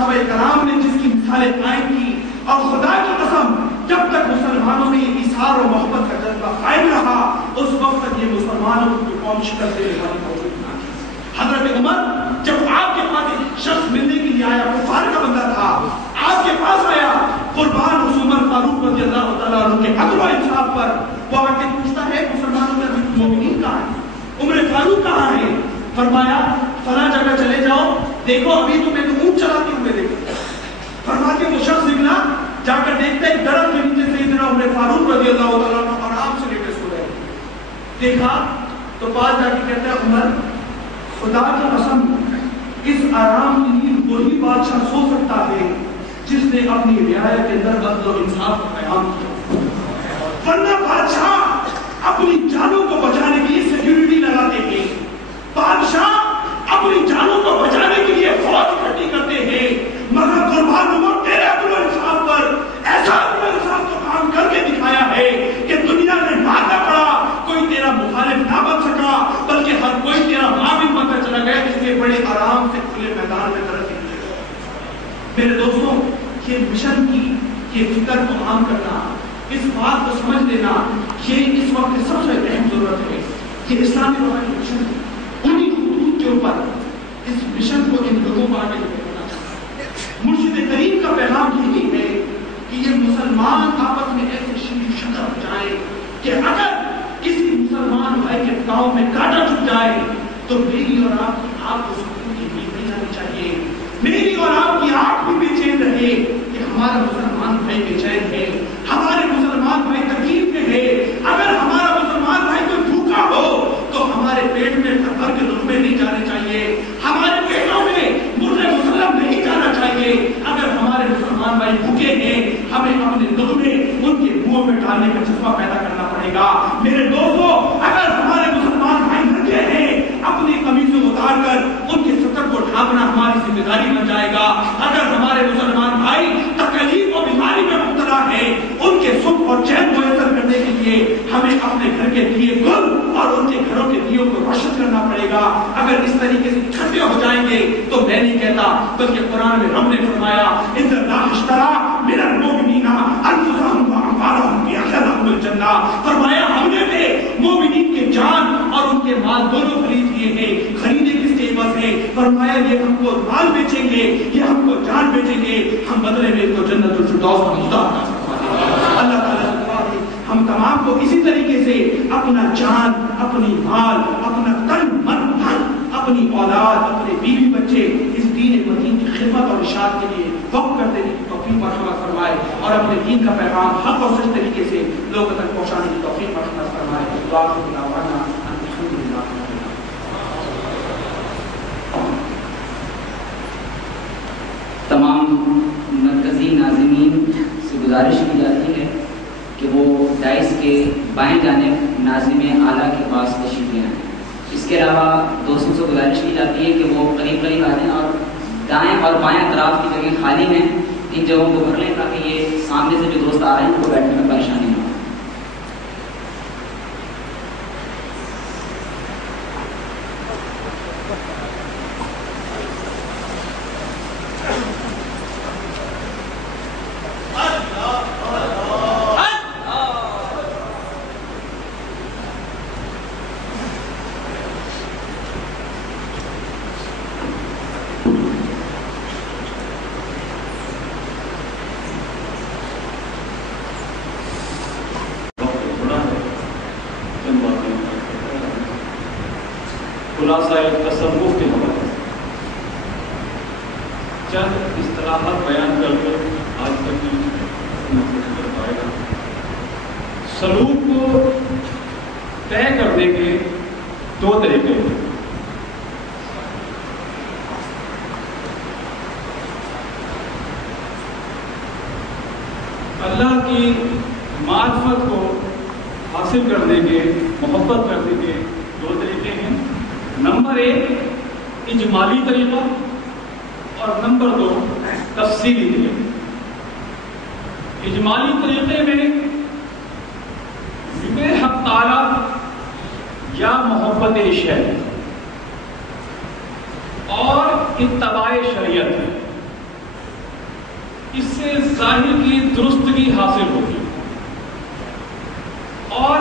صحابہ کرام نے جس کی مثالیں قائم کی، اور خدا کی قسم جب تک مسلمانوں میں یہ اثار و محبت کا جذبہ قائم رہا اس وقت تک یہ مسلمانوں کو قوم شکست دینے والی موجود نہ تھی۔ حضرت عمر جب آپ کے پاس ایک شخص ملنے کے لیے آیا، کفار کا بندہ تھا، آپ کے پاس آیا، قربان عمر فاروق رضی اللہ تعالیٰ عنہ کے عدل و انصاف پر وہ آ کے پوچھتا ہے مسلمانوں میں ابھی مومنین کہاں ہیں، عمر فاروق کہاں ہے؟ فرمایا فلاں جگہ چلے جاؤ، دیکھو ابھی تو میں نے اونٹ چلاتے ہوئے دیکھا۔ فرما کے وہ شخص نکلا، جا کر دیکھتا ہے درخت کے نیچے سیدنا عمر فاروق رضی اللہ تعالیٰ عنہ آرام سے لیٹے سو رہے۔ دیکھا تو پاس جا کے کہتا ہے عمر خدا کی قسم اس آرام کی نیند وہی بادشاہ سو سکتا ہے جس نے اپنی رعایا کے اندر عدل و انصاف کا قیام کیا، ورنہ بادشاہ اپنی جانوں کو بچانے کے لیے سیکورٹی لگاتے ہیں، بادشاہ اپنی جانوں کو بچانے کے لیے فوج اکٹھی کرتے ہیں، مگر قربان عمر تیرے عدل و انصاف پر ایسا عدل و انصاف کا کام کر کے دکھایا ہے کہ دنیا میں ماننا پڑا، کوئی تیرا مخالف نہ بن سکا، بلکہ ہر کوئی تیرا معاون بنتا چلا گیا، اس لیے بڑے آرام سے کھلے میدان میں ترقی کی۔ میرے دوستوں یہ مشن کی یہ فکر کو عام کرنا، اس بات کو سمجھ لینا، یہ اس وقت کی سب سے اہم ضرورت ہے کہ اسلامی روحانی مشن انہی خطوط کے اوپر اس مشن کو ان لوگوں کو آگے لے کرنا چاہیے۔ مرشد کریم کا پیغام یہی ہے کہ یہ مسلمان آپس میں ایسے شیر شکر ہو جائیں کہ اگر کسی مسلمان بھائی کے پاؤں میں کانٹا چھپ جائے تو میری اور آپ کی آنکھ کو سکون کی نیند نہیں آنی چاہیے، میری اور آپ کی آنکھ بھی بے چین رہے کہ ہمارا مسلمان بھائی بے چین ہے، ہمارے مسلمان بھائی تکلیف میں ہے۔ اگر ہمارا مسلمان بھائی کوئی بھوکا ہو تو ہمارے پیٹ میں بھر کے لقمے نہیں جانے چاہیے، ہمارے پیٹوں میں مرغ مسلم نہیں جانا چاہیے۔ اگر ہمارے مسلمان بھائی بھوکے ہیں ہمیں اپنے لقمے ان کے منہوں میں ڈالنے کا جذبہ پیدا کرنا پڑے گا۔ میرے دوستوں اگر ہمارے مسلمان بھائی ننگے ہیں اپنی قمیصیں اتار کر ان کے ستر کو ڈھانپنا ہماری ذمہ داری بن جائے گا۔ اگر ہمارے مسلمان بھائی تکلیف اور بیماری میں مبتلا ہیں ان کے سکھ اور چین میسر کرنے کے لیے ہمیں اپنے گھر کے دیے گل اور ان کے گھروں کے دیوں کو روشن کرنا پڑے گا۔ اگر اس طریقے سے اکٹھے ہو جائیں گے تو میں نہیں کہتا بلکہ قرآن میں رب نے فرمایا ان اللہ اشترا من المؤمنین انفسهم واموالهم بان لهم الجنہ، فرمایا ہم نے بھی مومنین کے جان اور ان کے مال دونوں خرید لیے ہیں۔ خریدے کس کے عوض ہے؟ فرمایا یہ ہم کو مال بیچیں گے، یہ ہم کو جان بیچیں گے، ہم بدلے میں ان کو جنت الفردوس کا مقدار عطا فرمائے گا۔ اللہ تعالیٰ ہم تمام کو اسی طریقے سے اپنا جان، اپنی مال، اپنا تن من دھن، اپنی اولاد، اپنے بیوی بچے اس دین متین کی خدمت اور اشاعت کے لیے وقف کر دینے کی توفیق مرحمت فرمائے اور اپنے دین کا پیغام حق اور صحیح طریقے سے لوگوں تک پہنچانے کی توفیق مرحمت فرمائے۔ دعا دعوانا الحمدللہ۔ تمام مرکزی ناظرین سے گزارش کی جاتی ہے کہ وہ ڈائس کے بائیں جانب ناظم اعلیٰ کے پاس تشریف لے آئیں۔ اس کے علاوہ دوستوں سے گزارش کی جاتی ہے کہ وہ قریب قریب آ جائیں اور دائیں اور بائیں اطراف کی جگہ خالی ہیں ان جگہوں کو بھر لیں تاکہ یہ سامنے سے جو دوست آ رہے ہیں ان کو بیٹھنے میں پریشانی نہ ہو۔ خلاصہ تصوف کے حوالے سے چند اصطلاحات بیان کر کے آج تک کی کر پائے گا۔ سلوک کو طے کرنے کے دو طریقے ہیں۔ اللہ کی معرفت کو حاصل کرنے کے، محبت کرنے کے دو طریقے ہیں۔ نمبر ایک اجمالی طریقہ اور نمبر دو تفصیلی طریقہ۔ اجمالی طریقے میں ذکر حق تعالی یا محبت شرع اور اتباع شریعت اس سے ظاہر کی درستگی حاصل ہوگی اور